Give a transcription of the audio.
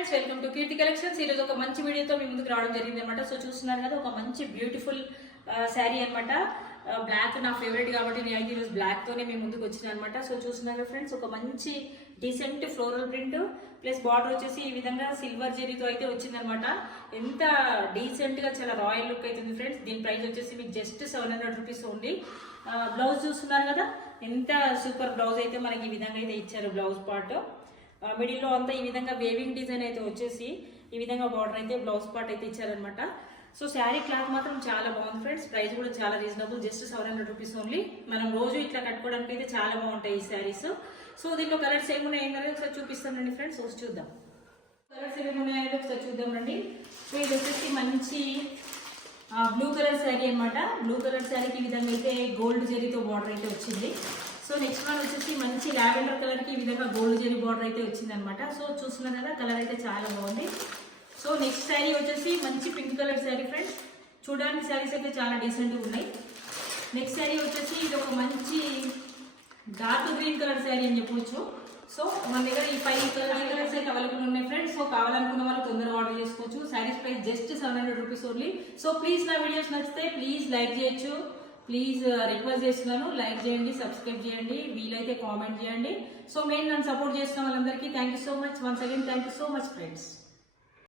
Friends, welcome to Keerthi collections. ఈరోజు ఒక మంచి వీడియోతో మీ ముందుకు రావడం జరిగింది అనమాట. సో చూస్తున్నారు కదా, ఒక మంచి బ్యూటిఫుల్ శారీ అనమాట. బ్లాక్ నా ఫేవరెట్ కాబట్టి నేను అయితే ఈరోజు బ్లాక్ తోనే మీ ముందుకు వచ్చిన అనమాట. సో చూస్తున్నారు ఫ్రెండ్స్, ఒక మంచి decent floral print plus border వచ్చేసి ఈ విధంగా సిల్వర్ జెరీతో అయితే వచ్చిందనమాట. ఎంత డీసెంట్ గా చాలా రాయల్ లుక్ అవుతుంది ఫ్రెండ్స్. దీని ప్రైస్ వచ్చేసి మీకు జస్ట్ 700 రూపీస్ ఓన్లీ. బ్లౌజ్ చూస్తున్నారు కదా, ఎంత సూపర్ బ్లౌజ్ అయితే మనకి ఈ విధంగా అయితే ఇచ్చారు. బ్లౌజ్ పార్ట్ మిడిల్లో అంతా ఈ విధంగా వేవింగ్ డిజైన్ అయితే వచ్చేసి ఈ విధంగా బార్డర్ అయితే బ్లౌజ్ పార్ట్ అయితే ఇచ్చారనమాట. సో శారీ క్లాత్ మాత్రం చాలా బాగుంది ఫ్రెండ్స్. ప్రైస్ కూడా చాలా రీజనబుల్, జస్ట్ 700 రూపీస్ ఓన్లీ. మనం రోజు ఇట్లా కట్టుకోవడానికి అయితే చాలా బాగుంటాయి ఈ శారీస్. సో దీంట్లో కలర్స్ ఏమున్నాయి ఏంటనేది ఒకసారి చూపిస్తానండి ఫ్రెండ్స్. చూద్దాం కలర్స్ ఏమేమి ఉన్నాయనేది ఒకసారి చూద్దాం రండి. సో ఇది వచ్చేసి మంచి బ్లూ కలర్ శారీ అనమాట. బ్లూ కలర్ శారీకి ఈ విధంగా అయితే గోల్డ్ జరీతో బార్డర్ అయితే వచ్చింది. సో నెక్స్ట్ వన్ వచ్చేసి మంచి లావెండర్ కలర్ కి ఈ విధంగా గోల్డ్ జరీ బార్డర్ అయితే వచ్చింది అనమాట. సో చూస్తున్నారు కదా, కలర్ అయితే చాలా బాగుంది. సో నెక్స్ట్ శారీ వచ్చేసి మంచి పింక్ కలర్ శారీ ఫ్రెండ్స్. చూడడానికి శారీస్ అయితే చాలా డీసెంట్గా ఉన్నాయి. నెక్స్ట్ శారీ వచ్చేసి ఇది ఒక మంచి డార్క్ గ్రీన్ కలర్ శారీ అని చెప్పవచ్చు. సో మన దగ్గర ఈ 5 కలర్స్ అయితే అవైలబుల్ ఉన్నాయి ఫ్రెండ్స్. సో కావాలనుకున్న వాళ్ళు తొందరగా ఆర్డర్ చేసుకోవచ్చు. Saris price just 700 rupees only. So please నా వీడియోస్ నచ్చితే ప్లీజ్ లైక్ చేయొచ్చు. ప్లీజ్ రిక్వెస్ట్ చేస్తున్నాను, లైక్ చేయండి, సబ్స్క్రైబ్ చేయండి, వీలైతే కామెంట్ చేయండి. సో మెయిన్ నన్ను సపోర్ట్ చేస్తున్న వాళ్ళందరికీ thank you so much. Once again thank you so much friends.